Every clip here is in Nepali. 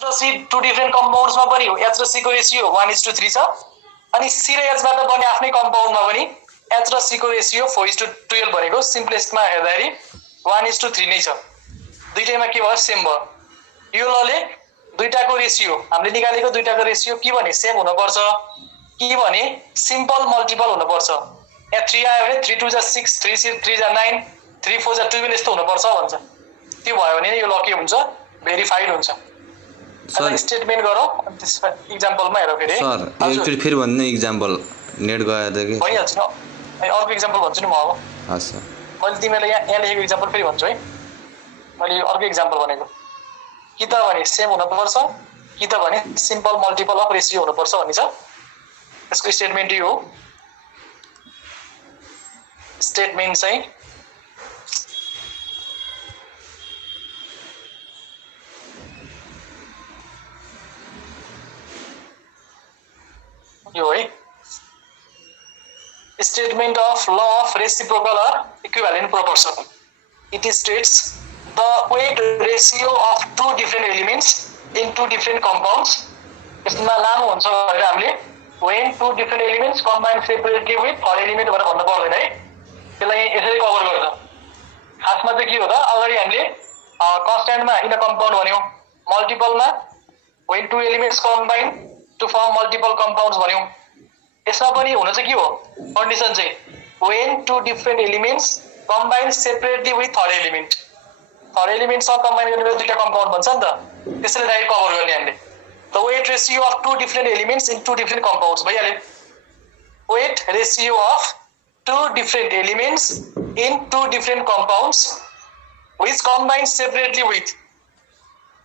H र C टु डिफरेन्ट कम्पाउन्ड्समा पनि हो H र C को रेशियो 1:3 छ अनि C र H बाट बन्ने आफ्नै कम्पाउन्डमा पनि H र C को रेशियो 4:12 भनेको सिम्पलेस्टमा हेर्दाखेरि 1:3 नै छ दुईटैमा के भयो सेम भयो यो लले दुईटाको रेशियो हामीले निकालेको दुईटाको रेशियो के भने सेम हुनुपर्छ के भने सिम्पल मल्टिपल हुनुपर्छ यहाँ 3 आयो भने 3 2 जा 6 3 3 जा 9 3 4 जा 12 यस्तो हुनुपर्छ भन्छ त्यो भयो भने यो ल के हुन्छ भेरिफाइड हुन्छ सर स्टेटमेन्ट गरौ एक्जाम्पलमा हेरौ फेरि सर एकचोटी फेरि भन्नु एक्जाम्पल नेट गयो त के भइहाल्छ न अर्को एक्जाम्पल भन्छु नि म अब हस् सर मैले तिमीलाई यहाँ लेखेको एक्जाम्पल फेरि भन्छु है मैले अर्को एक्जाम्पल भनेको कि त भने सेम हुनुपर्छ कि त भने सिम्पल मल्टिपल अफ रेशियो हुनुपर्छ भन्ने छ यसको स्टेटमेन्ट यो हो स्टेटमेन्ट चाहिँ यो है statement of law of reciprocal or equivalent proportion. It states the weight ratio of two different elements in two different compounds. यसमा लामो हुन्छ भनेर हामीले when two different elements combine separately with third element भनेर भन्नु पर्दैन है त्यसलाई यसरी कभर गर्छ खासमा चाहिँ के हो त अगाडि हामीले कन्स्ट्यान्टमा इन अ कम्पाउन्ड भन्यौ मल्टिपलमा when two elements combine to form multiple compounds भन्यौ यसमा पनि हुन चाहिँ के हो कन्डिसन चाहिँ when two different elements combine separately with third element सँग कम्बाइन गरेर दुईटा कम्पाउन्ड भन्छ नि त त्यसैले डाइरेक्ट कभर गर्ने हामीले the weight ratio of two different elements in two different compounds भइहाल्यो weight ratio of two different elements in two different compounds which combine separately with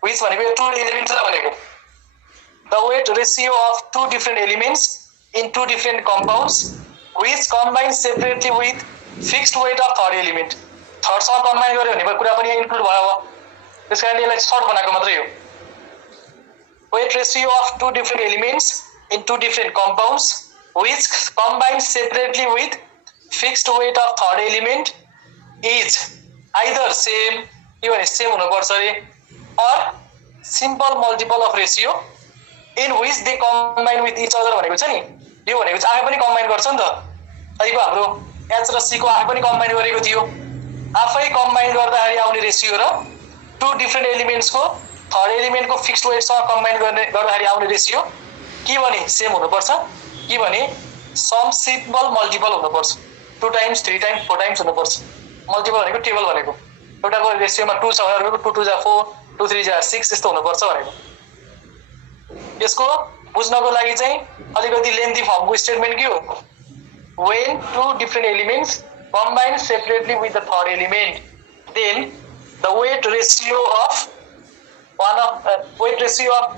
which भनेको two elements भनेको the weight ratio of two different elements in two different compounds which combine separately with fixed weight of third element third सँग कम्बाइन गर्यो भने कुरा पनि इन्क्लुड भयो अब त्यसकारणले यसलाई सर्ट बनाएको मात्रै हो weight ratio of two different elements in two different compounds which combine separately with fixed weight of third element is either same even same हुनुपर्छ रे or simple multiple of ratio in which they combine with each other भनेको छ नि यो भनेको चाहिँ आफै पनि कम्बाइन गर्छ नि त अहिलेको हाम्रो H र C को आफै पनि कम्बाइन गरेको थियो आफै कम्बाइन गर्दाखेरि आउने रेशियो र टु डिफरेन्ट एलिमेन्ट्स को थर्ड एलिमेन्ट को फिक्स्ड वेट सँग कम्बाइन गर्दाखेरि आउने रेशियो के भने सेम हुनुपर्छ के भने सम सिम्पल मल्टिपल हुनुपर्छ 2 टाइम्स 3 टाइम्स 4 टाइम्स हुनुपर्छ मल्टिपल भनेको टेबल भनेको एउटाको रेशियोमा 2 छ अर्कोको 2 2 जा 4 2 3 जा 6 यस्तो हुनुपर्छ भनेको यसको बुझ्नको लागि चाहिँ अलिकति लेन्थी फर्मको स्टेटमेन्ट के हो when two different elements combine separately with the third element then the weight ratio of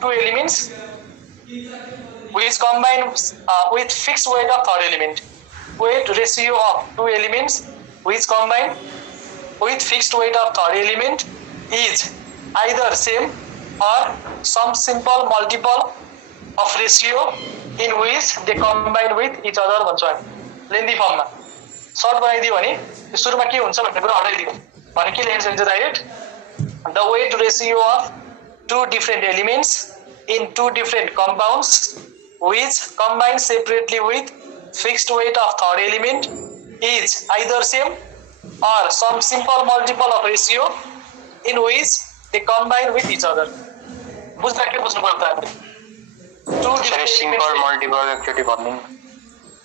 two elements which combine with fixed weight of third element weight ratio of two elements which combine with fixed weight of third element is either same or some simple multiple of ratio in which they combine with each other भन्छ लेन्थी फर्ममा सर्ट बनाइदियो भने सुरुमा के हुन्छ भन्ने कुरा हटाइदियो भने के लेख्छ भने direct the weight ratio of two different elements in two different compounds which combine separately with fixed weight of third element is either same or some simple multiple of ratio in which they combine with each other बुझ्दा के बुझ्नु पर्छ टु डिफरेन्ट सिम्पल मल्टिपल एकचोटी भन्नु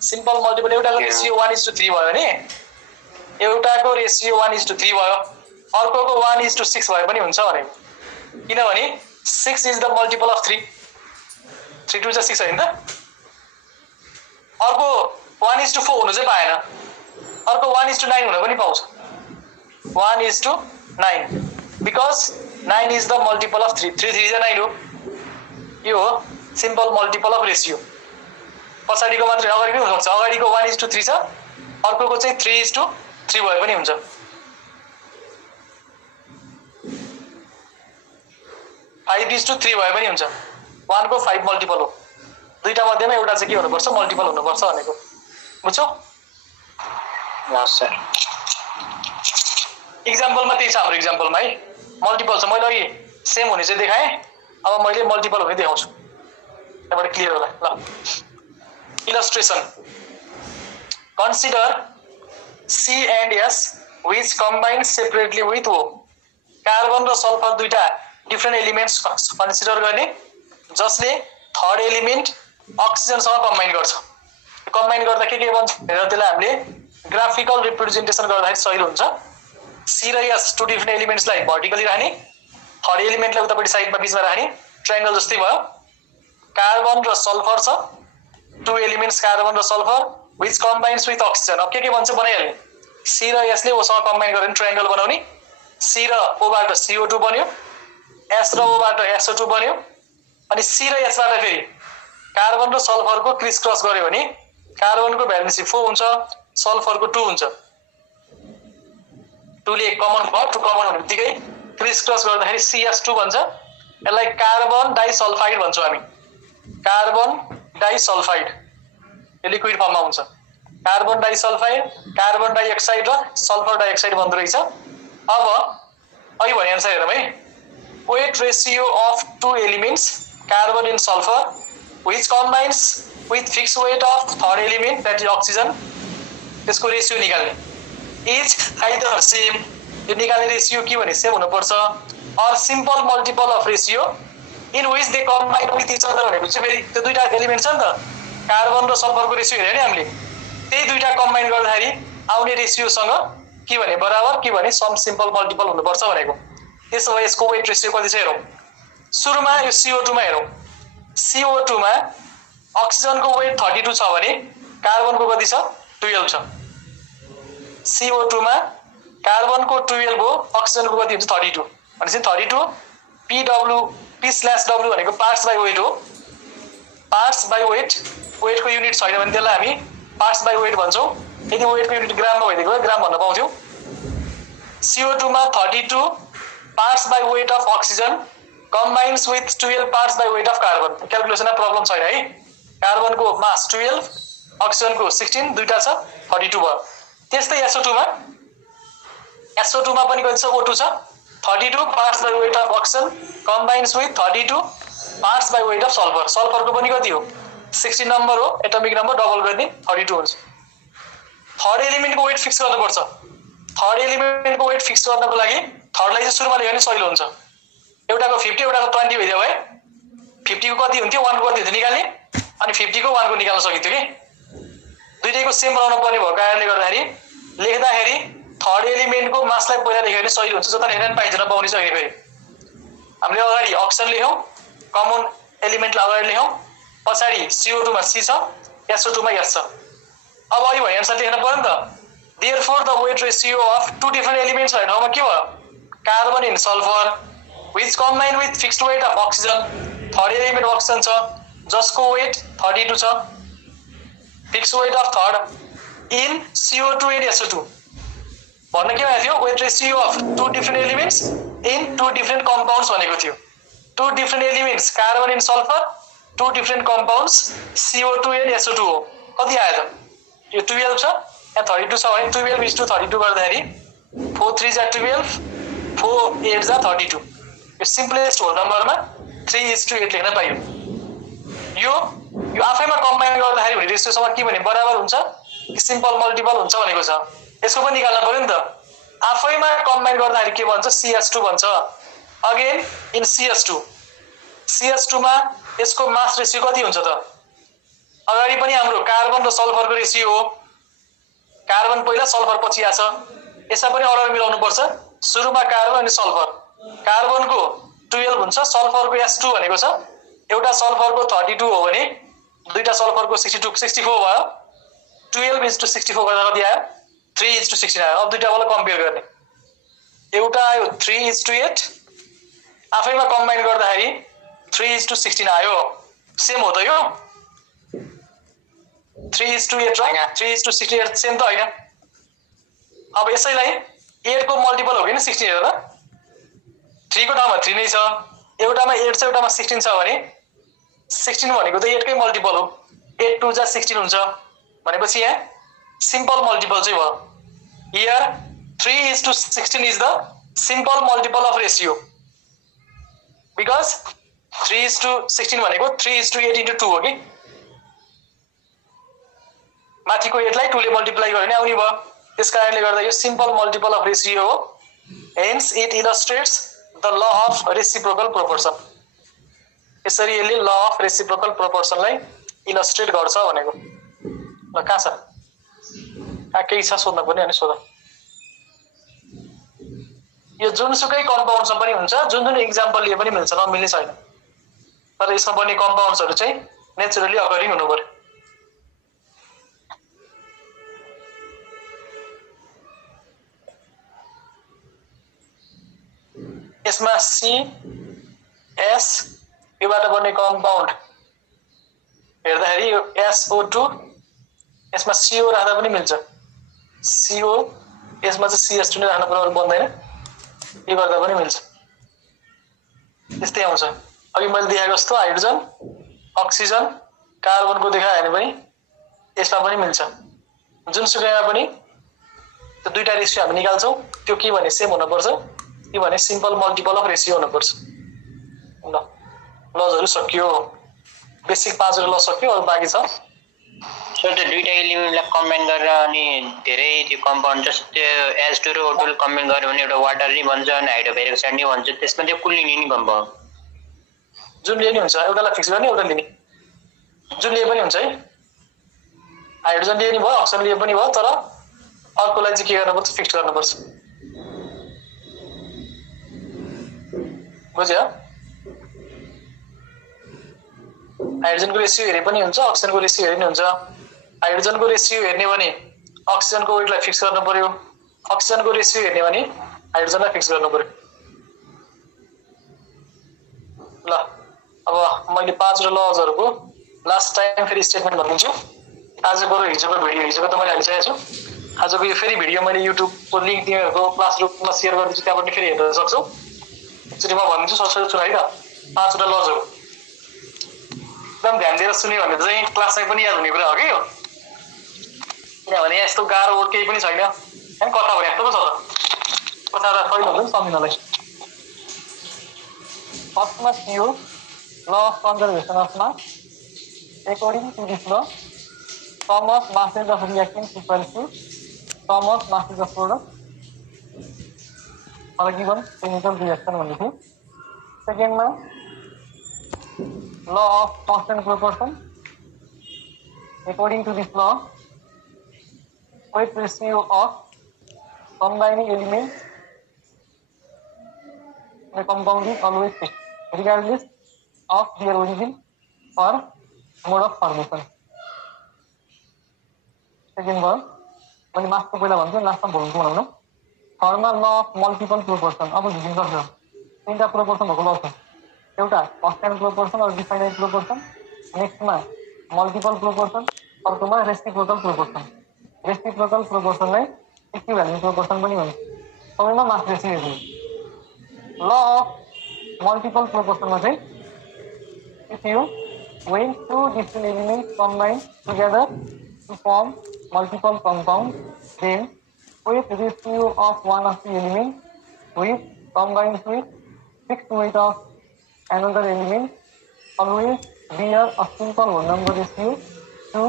सिम्पल मल्टिपल एउटाको रेशियो 1:3 भयो भने एउटाको रेशियो 1:3 भयो अर्कोको 1:6 भए पनि हुन्छ भने किनभने 6 इज द मल्टिपल अफ 3 3 2 जा 6 हैन त अर्को 1:4 हुनु चाहिँ पाएन अर्को 1:9 हुन पनि पाउँछ 1:9 because 9 is the multiple of 3 3 3 is 9 हो यो हो सिम्पल मल्टिपल अफ रेशियो पछाडीको मात्र अगाडिको हुन सक्छ अगाडिको 1:3 छ अर्कोको चाहिँ 3:3 भए पनि हुन्छ 5:3 भए पनि हुन्छ 1 को 5 मल्टिपल हो दुईटा मध्येमा एउटा चाहिँ के हुनुपर्छ मल्टिपल हुनुपर्छ भनेको बुझ्छौ यस सर एक्जाम्पलमा त्यही छ हाम्रो एक्जाम्पलमा है मल्टिपल छ मैले अघि सेम हुने चाहिँ देखाएँ अब मैले मल्टिपल हुने देखाउँछु यहाँबाट क्लियर होला ल illustration consider C and S which combine separately with O carbon र सल्फर दुईटा डिफरेन्ट एलिमेन्ट्स कन्सिडर गर्ने जसले थर्ड एलिमेन्ट अक्सिजनसँग कम्बाइन गर्छ कम्बाइन गर्दा के भन्छ भनेर त्यसलाई हामीले ग्राफिकल रिप्रेजेन्टेसन गर्दाखेरि सजिलो हुन्छ C र S टु डिफरेन्ट एलिमेन्ट्सलाई भर्टिकली राख्ने थर्ड एलिमेन्टलाई उतापट्टि साइडमा बीचमा राख्ने ट्रायंगल जस्तै भयो कार्बन र सल्फर छ टु एलिमेन्ट्स कार्बन र sulphur which combines with oxygen अब के भन्छ बनाइहाल्ने C र S ले O सँग कम्बाइन गरेर ट्रायंगल बनाउने C र O बाट CO2 बन्यो S र O बाट SO2 बन्यो अनि C र S बाट फेरि कार्बन र सल्फरको क्रिस क्रस गर्यो भने कार्बनको भ्यालेन्सी 4 हुन्छ सल्फरको 2 हुन्छ 2 ले कमन भयो 2 कमन हुनेबित्तिकै क्रिस क्रस गर्दाखेरि CS2 भन्छ यसलाई कार्बन डाइसल्फाइड भन्छौं हामी कार्बन डाइसल्फाइड यो लिक्विड फर्ममा हुन्छ कार्बन डाइसल्फाइड कार्बन डाइअक्साइड र सल्फर डाइअक्साइड बन्दो रहेछ अब अघि भने अनुसार हेरौँ है weight ratio of two elements carbon and sulfur which combines with fixed weight of third element that is oxygen त्यसको रेशियो निकाल्ने इज आइदर सेम यो निकाल्ने रेशियो के भने सेम हुनुपर्छ or simple multiple of ratio in which they combine with each other भनेपछि फेरि त्यो दुईटा एलिमेन्ट छ नि त कार्बन र सल्फरको रेशियो हेर्यो नि हामीले त्यही दुईटा कम्बाइन गर्दाखेरि आउने रेशियोसँग के भने बराबर के भने सम सिम्पल मल्टिपल हुनुपर्छ भनेको त्यसो भए यसको वेट रेशियो कति छ हेरौँ सुरुमा यो CO2 मा हेरौँ CO2 मा अक्सिजनको वेट 32 छ भने कार्बनको कति छ 12 छ CO2 मा कार्बनको 12 हो अक्सिजनको कति हुन्छ 32 भनेपछि 32 P/W भनेको पार्ट्स बाइ वेट हो पार्ट्स बाइ वेट वेटको युनिट छैन भने त्यसलाई हामी पार्ट्स बाइ वेट भन्छौं यदि वेटको युनिट ग्राममा भइदिएको ग्राम भन्न पाउँथ्यौ CO2 मा 32 parts by weight of oxygen combines with 12 parts by weight of carbon क्याल्कुलेसनमा प्रब्लम छैन है कार्बनको मास 12 अक्सिजनको 16 दुईटा छ 32 भयो त्यस्तै SO2 मा पनि कति छ O2 छ 32 parts by weight of oxygen combines with 32 parts by weight of sulfur सल्फरको पनि कति हो 16 नम्बर हो एटमिक नम्बर डबल गर्ने 32 हुन्छ थर्ड एलिमेन्टको वेट फिक्स गर्नुपर्छ थर्ड एलिमेन्टको वेट फिक्स गर्नको लागि थर्डलाई चाहिँ सुरुमा लेख्यो भने सजिलो हुन्छ एउटाको 50 एउटाको 20 भइदियो है 50 को कति हुन्थ्यो 1 को कति हुन्थ्यो निकाल्ने अनि 50 को 1 को निकाल्न सकिन्थ्यो के दुईटैको सेम बनाउन पर्ने भएको कारणले गर्दाखेरि लेख्दाखेरि थर्ड एलिमेन्टको मासलाई पहिला लेख्यो भने सजिलो हुन्छ जता लेख्न पाइन्छ नपाउने छ फेरि हामीले अगाडि अक्सिजन लेख्यौं कमन एलिमेन्टलाई अगाडि लेख्यौं पछाडी CO2 मा C छ SO2 मा S छ अब अहिले भने अनुसार लेख्न पर्यो नि त therefore the weight ratio of two different elements भन्ने ठाउँमा के भयो carbon and sulphur which combine with fixed weight of oxygen third element oxygen छ जसको weight 32 छ fixed weight of third in CO2 and SO2 भन्न के भएको थियो weight ratio of two different elements in two different compounds भनेको थियो two different elements carbon and sulfur two different compounds CO2 and SO2 हो कति आयो त यो 12 छ यहाँ 32 छ भने 12:32 गर्दाखेरि 4 3 जा 12 4 8 जा 32 यो सिम्पलेस्ट होल नम्बरमा 3:8 लेख्न पाइयो यो आफैमा कम्बाइन गर्दाखेरि हुने रेशियोसँग के भने बराबर हुन्छ कि सिम्पल मल्टिपल हुन्छ भनेको छ यसको पनि निकाल्न पर्यो नि त आफैमा कम्बाइन गर्दाखेरि के भन्छ CS2 भन्छ अगेन इन CS2 मा यसको मास रेशियो कति हुन्छ त अगाडि पनि हाम्रो कार्बन र सल्फरको रेशियो हो कार्बन पहिला सल्फर पछि आछ यसमा पनि अर्डर मिलाउनु पर्छ सुरुमा कार्बन अनि सल्फर कार्बनको 12 हुन्छ सल्फरको S2 भनेको छ एउटा सल्फरको 32 हो भने दुईटा सल्फरको 64 भयो 12:64 गर्दा कति आयो 3:16 आयो अब दुईटालाई कम्पेयर गर्ने एउटा आयो 3:8 आफैमा कम्बाइन गर्दाखेरि 3:16 आयो सेम हो त यो 3:8 र 3:16 सेम त हैन अब यसैलाई 8 को मल्टिपल हो कि 16 हेर त 3 को ठाउँमा 3 नै छ एउटामा 8 छ एउटामा 16 छ भने 16 भनेको त 8 कै मल्टिपल हो 8 2 जा 16 हुन्छ भनेपछि यहाँ सिम्पल मल्टिपल चाहिँ भयो here 3:16 is the simple multiple of ratio because 3:16 भनेको 3:8 into 2 हो कि माथिको 8 लाई 2 ले मल्टिप्लाई गर्यो भने आउने भयो त्यसकारणले गर्दा यो सिम्पल मल्टिपल अफ रेसियो हो hence it illustrates the law of reciprocal proportion यसरी यसले ल अफ रेसिप्रोकल प्रोपोर्सनलाई इलस्ट्रेट गर्छ भनेको ल कहाँ छ केही छ सोध्न पर्ने अनि सोध यो जुनसुकै कम्पाउन्डमा पनि हुन्छ जुन जुन एक्जाम्पल लिए पनि मिल्छ नमिल्ने छैन तर यसमा बन्ने कम्पाउन्ड्सहरु चाहिँ नेचुरली अकरिङ हुनु पर्यो यसमा सी एस योबाट बन्ने कम्पाउन्ड हेर्दाखेरि यो SO2 यसमा CO राख्दा पनि मिल्छ CO यसमा चाहिँ CS2 नै राख्नु पर्यो बन्दैन यो गर्दा पनि मिल्छ त्यस्तै आउँछ अघि मैले देखाएको जस्तो हाइड्रोजन अक्सिजन कार्बनको देखाए भने पनि यसमा पनि मिल्छ जुनसुकैमा पनि त्यो दुईटा रेशियो हामी निकाल्छौं त्यो के भने सेम हुनुपर्छ के भने सिम्पल मल्टिपल अफ रेशियो हुनुपर्छ ल लजहरु सकियो बेसिक 5 वटा ल सक्यो अरु बाँकी छ सो त्यो दुईटा एलिमेन्टलाई कम्बाइन गरेर अनि धेरै त्यो कम्पाउन्ड जस्तो H2 र O2 कम्बाइन गर्यो भने एउटा वाटर नि बन्छ अनि हाइड्रोपेरोक्साइड नि बन्छ त्यसमा त्यो कुन लिने नि कम्पाउन्ड जुन लिए नि हुन्छ एउटालाई फिक्स गर्ने एउटा लिने जुन लिए पनि हुन्छ है हाइड्रोजन लिए नि भयो अक्सिजन लिए पनि भयो तर अर्कोलाई चाहिँ के गर्नुपर्छ फिक्स गर्नुपर्छ बुझ्यो हाइड्रोजनको रेशियो हेरे पनि हुन्छ अक्सिजनको रेशियो हेरे पनि हुन्छ हाइड्रोजनको रेशियो हेर्ने भने अक्सिजनको वेटलाई फिक्स गर्नु पर्यो अक्सिजनको रेशियो हेर्ने भने हाइड्रोजनलाई फिक्स गर्नु पर्यो ल अब मैले 5 वटा लजहरुको लास्ट टाइम फेरि स्टेटमेन्ट भनिदिन्छु आजको र हिजोको भिडियो हिजोको त मैले हालिसकेको छु आजको यो फेरि भिडियो मैले युट्युबको लिंक तिमीहरुको क्लास ग्रुपमा शेयर गरिदिन्छु त्यहाँबाट फेरि हेर्न सक्छौ एकचोटि म भनिदिन्छु सरसरी सुनाइ त 5 वटा लजहरु एकदम ध्यान दिएर सुन्यो भने चाहिँ क्लासमै पनि याद हुने कुरा हो के यो किनभने यस्तो गाह्रो केही पनि छैन हैन कथा भने जस्तो पो छ त कथा त सही हुन्छ नि सम्झिनलाई फर्स्टमा थियो law of conservation of mass. According to this law, sum of masses of reactants equal to sum of masses of product for a given chemical reaction only. Second law of constant proportion. According to this law, weight ratio of combining elements in a compound is always fixed, regardless of their origin or mode of formation. Second one, मैले मास्टको पहिला भन्छु लास्टमा भोल्युमको बनाउन pharma law of multiple proportion अब बुझिन सक्छ तीनटा प्रोपोर्सन भएको ल छ एउटा constant proportion or definite proportion नेक्स्टमा मल्टिपल प्रोपोर्सन अर्कोमा रेसिप्रोकल प्रोपोर्सनलाई इक्विभ्यालेन्ट प्रोपोर्सन पनि भन्छ सबैमा मास रेशियो हेर्नु ल अफ मल्टिपल प्रोपोर्सनमा चाहिँ if you when two different elements combine together to form multiple compounds, then weight ratio of one of the elements which combines with fixed weight of another element always bear a simple whole number ratio to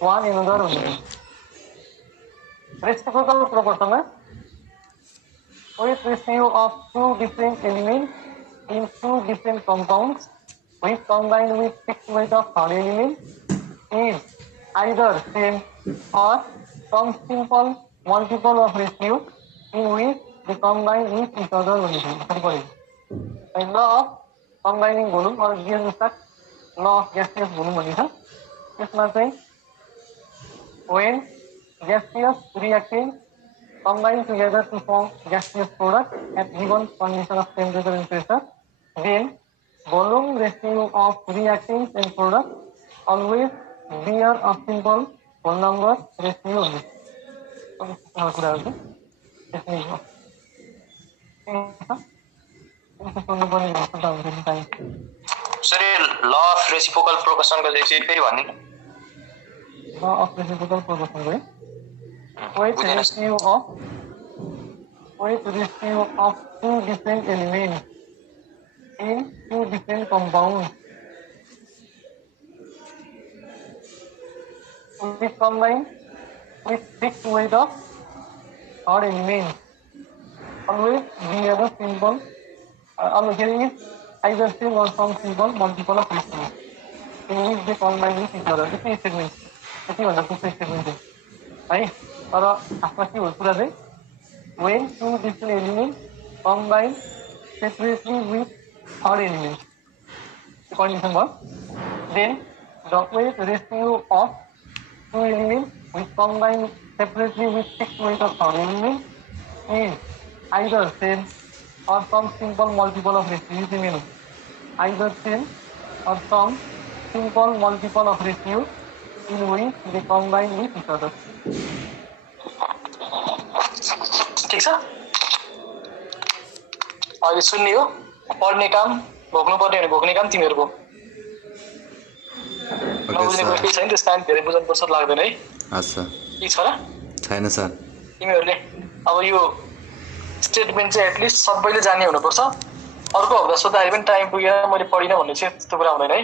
one another only. Reciprocal proportion weight ratio of two different elements in two different compounds which combined with fixed weight of third element is either same or some simple multiple of ratio in which they combine with each other only. The law of combining volume or law of gaseous volume भनिन्छ त्यसमा चाहिँ when gaseous reactants combine together to form gaseous product at given condition of temperature and pressure, then volume ratio of reactants and products always bear a simple whole number ratio only. Sir, law of reciprocal proportion को चाहिँ फेरि भन्दिनु law of reciprocal proportion को weight ratio of two different elements in two different compounds which combine with fixed weight of odd elements. Always the other symbol, here is either same or some symbol multiple of ratio in which they combine with each other. This is statement. This is the statement. Right? तर आफ्मा के हो कुरा चाहिँ when two different elements combine separately with third element. The condition was then the weight ratio of two elements which combine separately with fixed weight of third element is either same or some simple multiple of ratio. Using either same or some simple multiple of ratio in which they combine with each other. ठीक छ अहिले सुन्ने हो पढ्ने काम भोग्नु पर्ने भने भोग्ने काम तिमीहरूको नबुझ्ने कोही केही छैन त्यस कारण धेरै बुझ्नु पर्छ लाग्दैन है अच्छा के छ र छैन सर तिमीहरूले अब यो स्टेटमेन्ट चाहिँ एटलिस्ट सबैले जान्ने हुनुपर्छ अर्को हप्ता सोद्धाखेरि पनि टाइम पुगेन मैले पढिन भन्ने चाहिँ त्यस्तो कुरा हुँदैन है